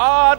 8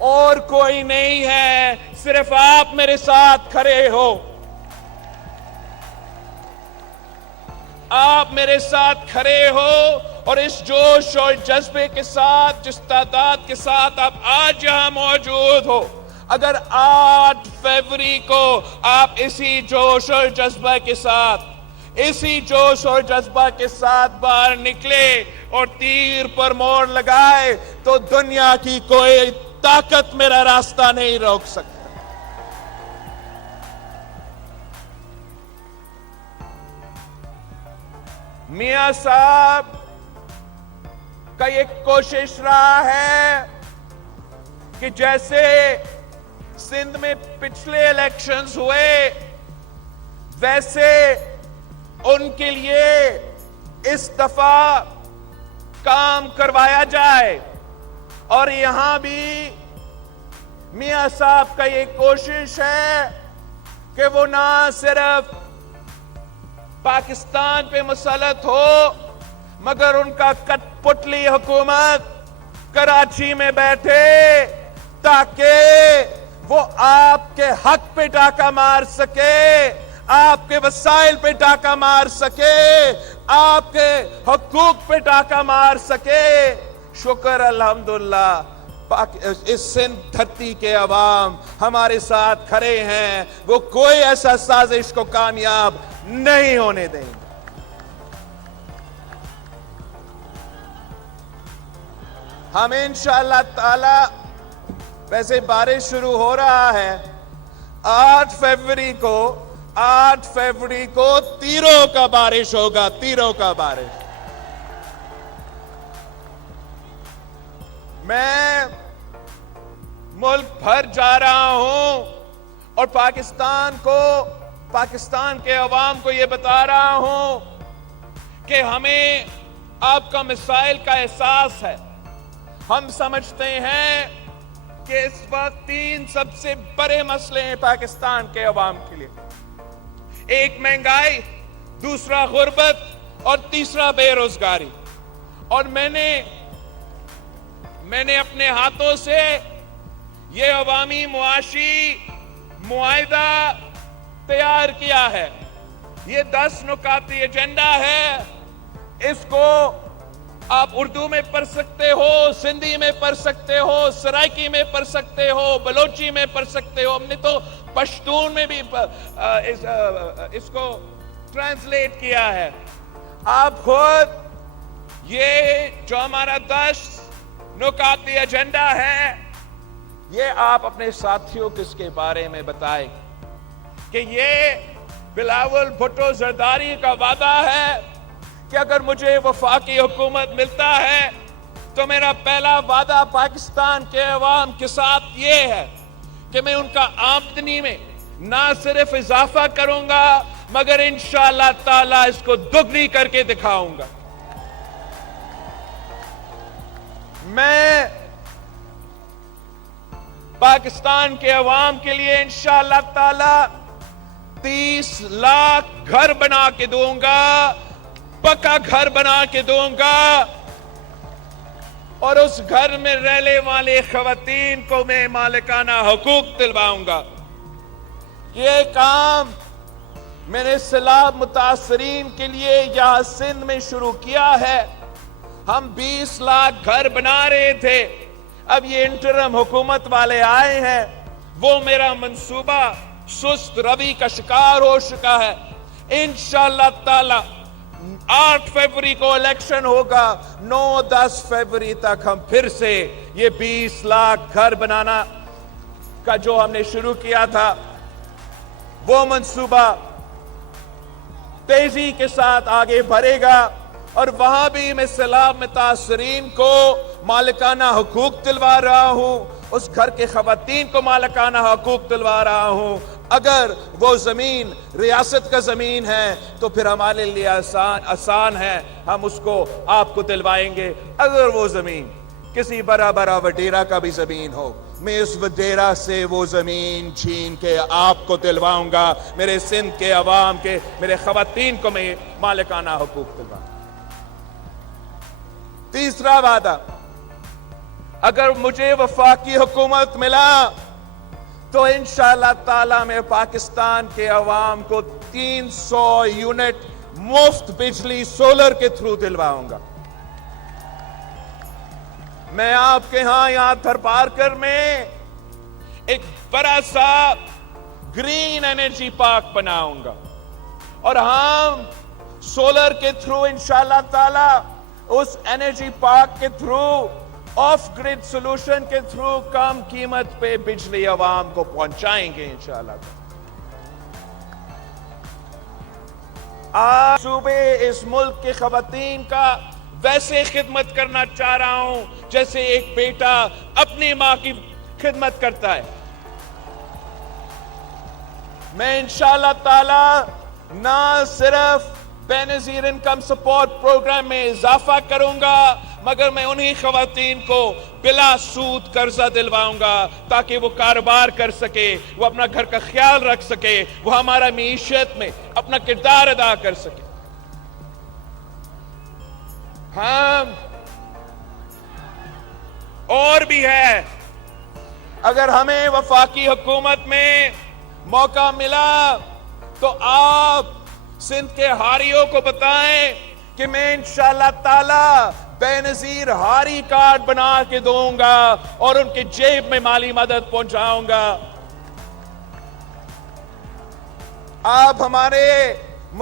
اور کوئی نہیں ہے, صرف آپ میرے ساتھ کھڑے ہو. آپ میرے ساتھ کھڑے ہو اور اس جوش اور جذبے کے ساتھ, جس تعداد کے ساتھ آپ آج یہاں موجود ہو, اگر 8 فروری کو آپ اسی جوش اور جذبہ کے ساتھ, اسی جوش اور جذبہ کے ساتھ باہر نکلے اور تیر پر موڑ لگائے, تو دنیا کی کوئی طاقت میرا راستہ نہیں روک سکتا. میاں صاحب کا یہ کوشش رہا ہے کہ جیسے سندھ میں پچھلے الیکشنز ہوئے, ویسے ان کے لیے اس دفعہ کام کروایا جائے. اور یہاں بھی میاں صاحب کا یہ کوشش ہے کہ وہ نہ صرف پاکستان پہ مسلط ہو, مگر ان کا کٹ پتلی حکومت کراچی میں بیٹھے, تاکہ وہ آپ کے حق پہ ڈاکہ مار سکے, آپ کے وسائل پہ ڈاکہ مار سکے, آپ کے حقوق پہ ڈاکہ مار سکے. شکر الحمدللہ اس سندھ دھرتی کے عوام ہمارے ساتھ کھڑے ہیں, وہ کوئی ایسا سازش کو کامیاب نہیں ہونے دیں گے. ہم انشاءاللہ تعالی, ویسے بارش شروع ہو رہا ہے, 8 فروری کو تیروں کا بارش ہوگا, تیروں کا بارش. میں ملک بھر جا رہا ہوں اور پاکستان کے عوام کو یہ بتا رہا ہوں کہ ہمیں آپ کا مسائل کا احساس ہے. ہم سمجھتے ہیں کہ اس وقت 3 سب سے بڑے مسئلے ہیں پاکستان کے عوام کے لیے. ایک مہنگائی, دوسرا غربت اور تیسرا بے روزگاری. اور میں نے اپنے ہاتھوں سے یہ عوامی معاشی معاہدہ تیار کیا ہے. یہ 10 نکاتی ایجنڈا ہے. اس کو آپ اردو میں پڑھ سکتے ہو, سندھی میں پڑھ سکتے ہو, سرائکی میں پڑھ سکتے ہو, بلوچی میں پڑھ سکتے ہو. ہم نے تو پشتون میں بھی اس کو ٹرانسلیٹ کیا ہے. آپ خود یہ جو ہمارا 10 نکاتی ایجنڈا ہے, یہ آپ اپنے ساتھیوں کو اس کے بارے میں بتائیں کہ یہ بلاول بھٹو زرداری کا وعدہ ہے کہ اگر مجھے وفاقی حکومت ملتا ہے تو میرا پہلا وعدہ پاکستان کے عوام کے ساتھ یہ ہے کہ میں ان کا آمدنی میں نہ صرف اضافہ کروں گا, مگر انشاءاللہ تعالی اس کو دگنی کر کے دکھاؤں گا. میں پاکستان کے عوام کے لیے انشاءاللہ تعالی 30 لاکھ گھر بنا کے دوں گا, پکا گھر بنا کے دوں گا, اور اس گھر میں رہنے والے خواتین کو میں مالکانہ حقوق دلواؤں گا. یہ کام میں نے سیلاب متاثرین کے لیے یہاں سندھ میں شروع کیا ہے. ہم 20 لاکھ گھر بنا رہے تھے, اب یہ انٹرم حکومت والے آئے ہیں, وہ میرا منصوبہ سست روی کا شکار ہو چکا ہے. انشاءاللہ تعالی 8 فروری کو الیکشن ہوگا, 9-10 فروری تک ہم پھر سے یہ 20 لاکھ گھر بنانا کا جو ہم نے شروع کیا تھا, وہ منصوبہ تیزی کے ساتھ آگے بڑھے گا. اور وہاں بھی میں سیلاب متاثرین کو مالکانہ حقوق دلوا رہا ہوں, اس گھر کے خواتین کو مالکانہ حقوق دلوا رہا ہوں. اگر وہ زمین ریاست کا زمین ہے تو پھر ہمارے لیے آسان ہے, ہم اس کو آپ کو دلوائیں گے. اگر وہ زمین کسی بڑا وڈیرا کا بھی زمین ہو, میں اس وڈیرا سے وہ زمین چھین کے آپ کو دلواؤں گا. میرے سندھ کے عوام کے, میرے خواتین کو میں مالکانہ حقوق دلواؤں گا. تیسرا وعدہ, اگر مجھے وفاقی حکومت ملا تو انشاءاللہ تعالیٰ میں پاکستان کے عوام کو 300 یونٹ مفت بجلی سولر کے تھرو دلواؤں گا. میں آپ کے ہاں یہاں تھرپارکر میں ایک بڑا سا گرین انرجی پارک بناؤں گا اور ہم سولر کے تھرو انشاءاللہ تعالی اس انرجی پارک کے تھرو آف گریڈ سولوشن کے تھرو کم قیمت پہ بجلی عوام کو پہنچائیں گے انشاءاللہ. آج صوبے اس ملک کے خواتین کا ویسے خدمت کرنا چاہ رہا ہوں جیسے ایک بیٹا اپنی ماں کی خدمت کرتا ہے. میں انشاءاللہ تعالی نہ صرف بے نظیر انکم سپورٹ پروگرام میں اضافہ کروں گا مگر میں انہی خواتین کو بلا سود قرضہ دلواؤں گا تاکہ وہ کاروبار کر سکے, وہ اپنا گھر کا خیال رکھ سکے, وہ ہمارا معیشت میں اپنا کردار ادا کر سکے. ہم اور بھی ہے, اگر ہمیں وفاقی حکومت میں موقع ملا تو آپ سندھ کے ہاریوں کو بتائیں کہ میں انشاءاللہ تعالی بے نظیر ہاری کارڈ بنا کے دوں گا اور ان کے جیب میں مالی مدد پہنچاؤں گا. آپ ہمارے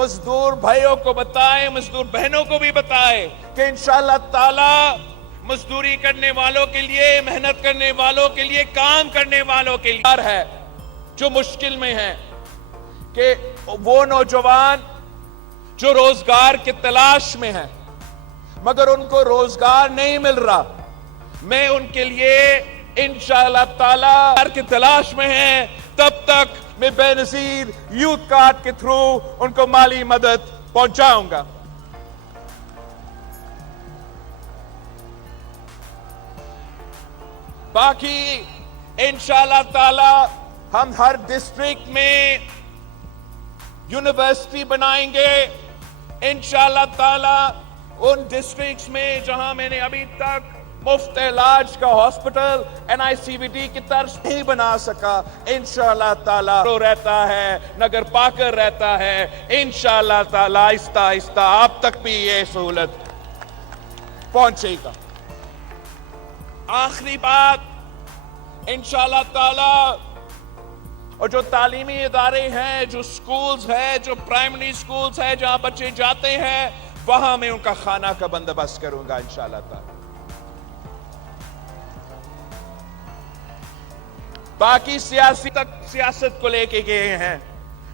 مزدور بھائیوں کو بتائیں, مزدور بہنوں کو بھی بتائیں کہ انشاءاللہ تعالی مزدوری کرنے والوں کے لیے, محنت کرنے والوں کے لیے, کام کرنے والوں کے لیے ہے جو مشکل میں ہیں, کہ وہ نوجوان جو روزگار کی تلاش میں ہیں مگر ان کو روزگار نہیں مل رہا, میں ان کے لیے انشاءاللہ تعالی کی تلاش میں ہیں تب تک میں بے نظیر یوتھ کارڈ کے تھرو ان کو مالی مدد پہنچاؤں گا. باقی انشاءاللہ تعالی ہم ہر ڈسٹرکٹ میں یونیورسٹی بنائیں گے انشاءاللہ تعالی ان ڈسٹرکٹس میں جہاں میں نے ابھی تک مفت علاج کا ہاسپٹل NICVD کی طرز نہیں بنا سکا, انشاءاللہ تعالی رہتا ہے, نگر پاکر رہتا ہے, انشاءاللہ تعالی آہستہ آہستہ آپ تک بھی یہ سہولت پہنچے گا. آخری بات, انشاءاللہ تعالی اور جو تعلیمی ادارے ہیں, جو سکولز ہیں, جو پرائمری سکولز ہیں جہاں بچے جاتے ہیں وہاں میں ان کا کھانا کا بندوبست کروں گا انشاءاللہ تعالی. باقی سیاست کو لے کے گئے ہیں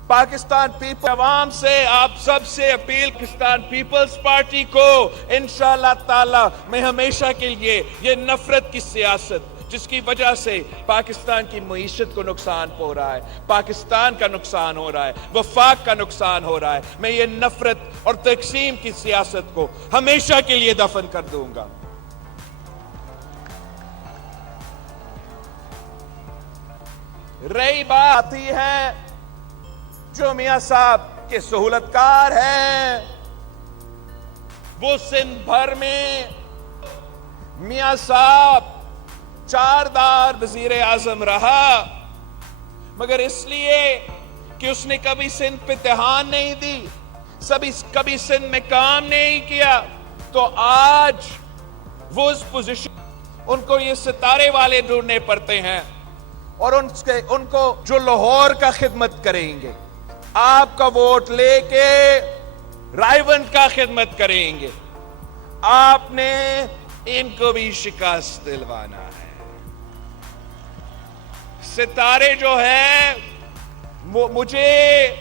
پاکستان پیپل عوام سے, آپ سب سے اپیل, پاکستان پیپلز پارٹی کو انشاءاللہ تعالی میں ہمیشہ کے لیے یہ نفرت کی سیاست جس کی وجہ سے پاکستان کی معیشت کو نقصان ہو رہا ہے, پاکستان کا نقصان ہو رہا ہے, وفاق کا نقصان ہو رہا ہے, میں یہ نفرت اور تقسیم کی سیاست کو ہمیشہ کے لیے دفن کر دوں گا. رہی بات آتی ہے جو میاں صاحب کے سہولت کار ہیں, وہ سندھ بھر میں میاں صاحب 4 بار وزیر اعظم رہا مگر اس لیے کہ اس نے کبھی سندھ پہ دھیان نہیں دی, کبھی سندھ میں کام نہیں کیا, تو آج وہ اس پوزیشن, ان کو یہ ستارے والے ڈھونڈنے پڑتے ہیں اور ان کو جو لاہور کا خدمت کریں گے, آپ کا ووٹ لے کے رائیونٹ کا خدمت کریں گے, آپ نے ان کو بھی شکست دلوانا ہے. ستارے جو ہیں مجھے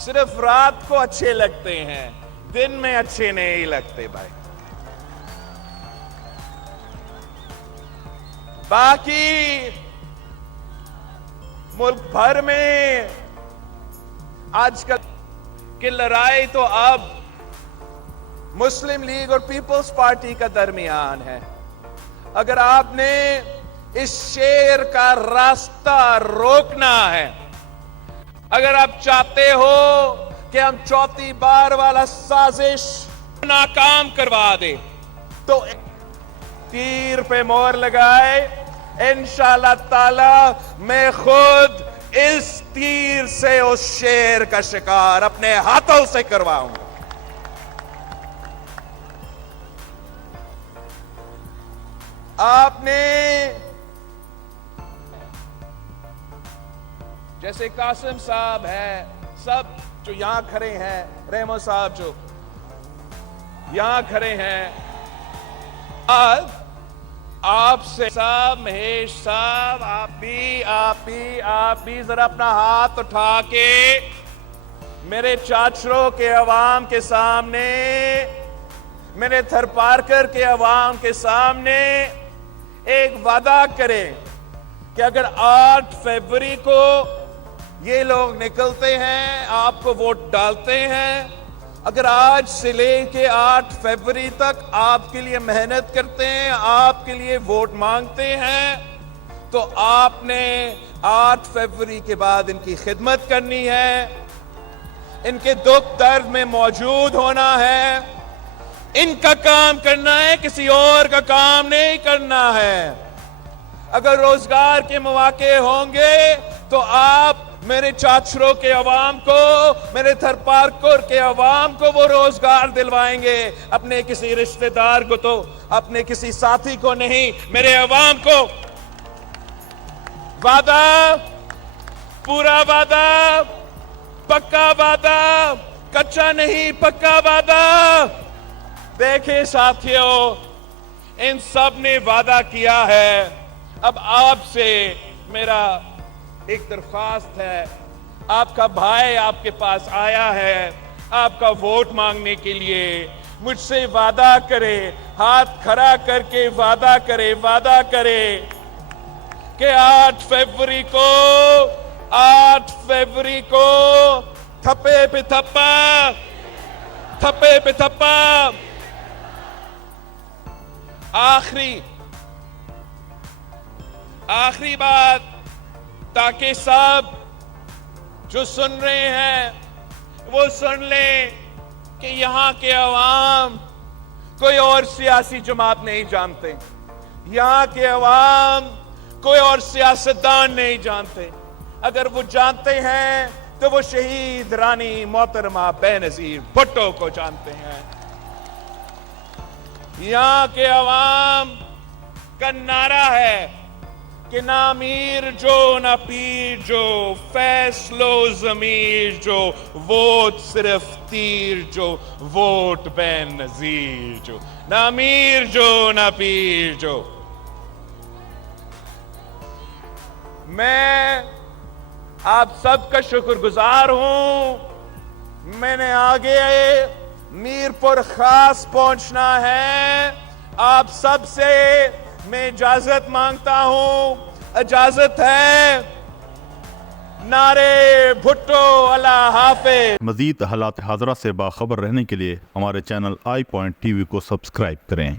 صرف رات کو اچھے لگتے ہیں, دن میں اچھے نہیں لگتے بھائی. باقی ملک بھر میں آج کل کی لڑائی تو اب مسلم لیگ اور پیپلز پارٹی کا درمیان ہے. اگر آپ نے اس شیر کا راستہ روکنا ہے, اگر آپ چاہتے ہو کہ ہم 4تھی بار والا سازش ناکام کروا دے, تو تیر پہ مہر لگائے انشاءاللہ تعالی میں خود اس تیر سے اس شیر کا شکار اپنے ہاتھوں سے کرواؤں گا. آپ نے جیسے قاسم صاحب ہے, سب جو یہاں کھڑے ہیں, رحمو صاحب جو یہاں کھڑے ہیں, آج آپ سے صاحب, مہیش صاحب, آپ بھی ذرا اپنا ہاتھ اٹھا کے میرے چاچروں کے عوام کے سامنے, میرے تھرپارکر کے عوام کے سامنے ایک وعدہ کریں کہ اگر 8 فروری کو یہ لوگ نکلتے ہیں, آپ کو ووٹ ڈالتے ہیں, اگر آج سے لے کے 8 فروری تک آپ کے لیے محنت کرتے ہیں, آپ کے لیے ووٹ مانگتے ہیں, تو آپ نے 8 فروری کے بعد ان کی خدمت کرنی ہے, ان کے دکھ درد میں موجود ہونا ہے, ان کا کام کرنا ہے, کسی اور کا کام نہیں کرنا ہے. اگر روزگار کے مواقع ہوں گے تو آپ میرے چاچروں کے عوام کو, میرے تھرپارکر کے عوام کو وہ روزگار دلوائیں گے, اپنے کسی رشتہ دار کو تو, اپنے کسی ساتھی کو نہیں, میرے عوام کو. وعدہ, پورا وعدہ, پکا وعدہ, کچا نہیں پکا وعدہ. دیکھیں ساتھیوں, ان سب نے وعدہ کیا ہے. اب آپ سے میرا ایک درخواست ہے, آپ کا بھائی آپ کے پاس آیا ہے آپ کا ووٹ مانگنے کے لیے, مجھ سے وعدہ کرے, ہاتھ کھڑا کر کے وعدہ کرے کہ 8 فروری کو تھپے پہ تھپا. آخری بات, تاکہ سب جو سن رہے ہیں وہ سن لیں کہ یہاں کے عوام کوئی اور سیاسی جماعت نہیں جانتے, یہاں کے عوام کوئی اور سیاستدان نہیں جانتے. اگر وہ جانتے ہیں تو وہ شہید رانی محترمہ بے نظیر بھٹو کو جانتے ہیں. یہاں کے عوام کا نعرہ ہے کہ نہ امیر جو نہ پیر جو, فیصلو ضمیر جو, ووٹ صرف تیر جو, ووٹ بے نظیر جو, نہ امیر جو نہ پیر جو. میں آپ سب کا شکر گزار ہوں. میں نے آگے میرپور خاص پہنچنا ہے, آپ سب سے میں اجازت مانگتا ہوں. اجازت ہے. نعرے بھٹو, اللہ حافظ. مزید حالات حاضرہ سے باخبر رہنے کے لیے ہمارے channel I point T V کو سبسکرائب کریں.